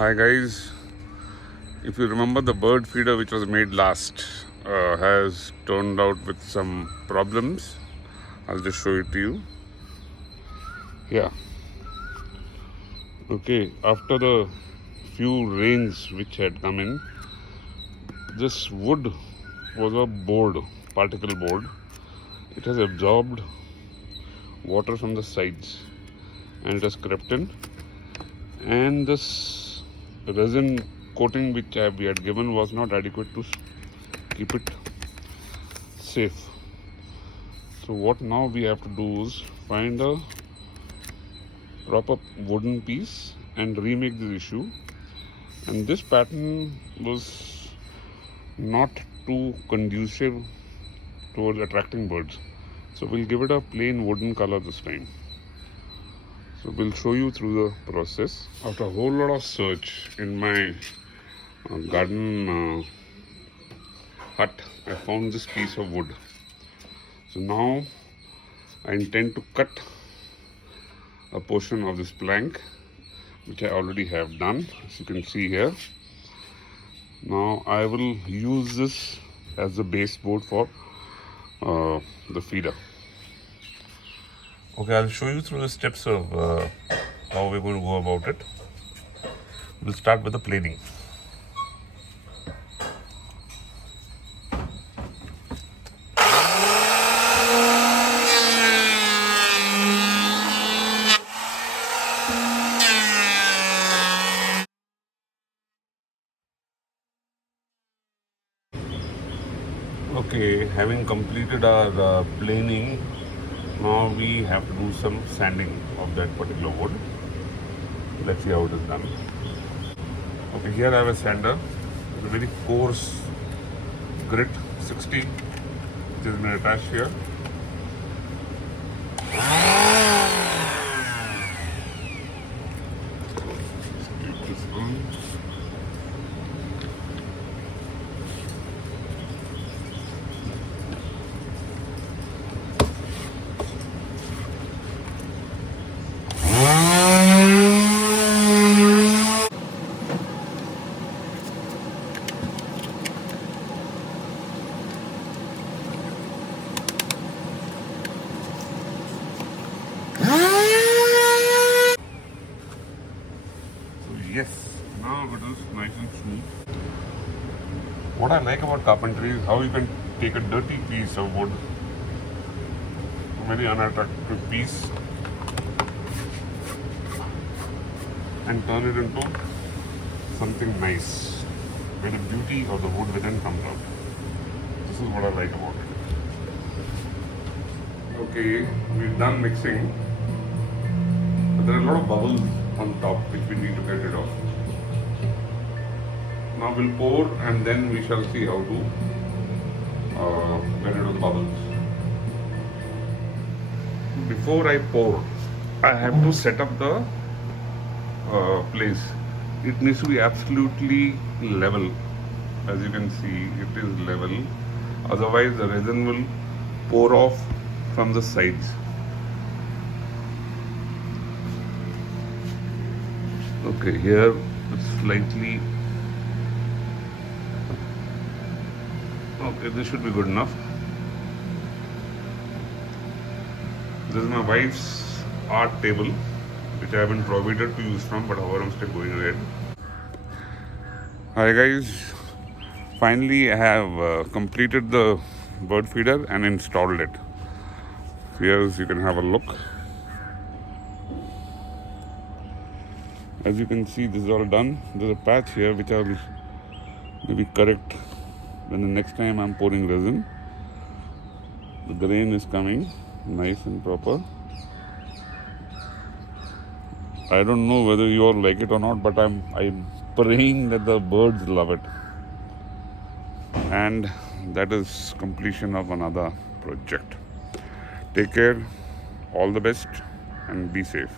Hi guys, if you remember the bird feeder which was made last has turned out with some problems. I'll just show it to you. Yeah, okay, after the few rains which had come in, this wood was a board, particle board. It has absorbed water from the sides and it has crept in, and this resin coating which we had given was not adequate to keep it safe. So what now we have to do is find a proper wooden piece and remake this issue. And this pattern was not too conducive towards attracting birds. So we'll give it a plain wooden color this time. So we'll show you through the process. After a whole lot of search in my garden hut, I found this piece of wood. So now I intend to cut a portion of this plank, which I already have done, as you can see here. Now I will use this as the base board for the feeder. Okay, I'll show you through the steps of how we're going to go about it. We'll start with the planing. Okay, having completed our planing, now we have to do some sanding of that particular wood. Let's see how it is done. Okay, here I have a sander with a very coarse grit 60, which has been attached here. Keep this on. Yes, now it is nice and smooth. What I like about carpentry is how you can take a dirty piece of wood, a very unattractive piece, and turn it into something nice, where the beauty of the wood within comes out. This is what I like about it. Okay, we're done mixing, but there are a lot of bubbles on top which we need to get rid of. Now we'll pour and then we shall see how to get rid of the bubbles. Before I pour, I have to set up the place. It needs to be absolutely level. As you can see, it is level. Otherwise the resin will pour off from the sides. Okay, here it's slightly. Okay, this should be good enough. This is my wife's art table, which I have been prohibited to use from, but however I'm still going ahead. Hi guys, finally I have completed the bird feeder and installed it. Here you can have a look. As you can see, this is all done. There's a patch here which I'll maybe correct when the next time I'm pouring resin. The grain is coming nice and proper. I don't know whether you all like it or not, but I'm praying that the birds love it. And that is completion of another project. Take care, all the best, and be safe.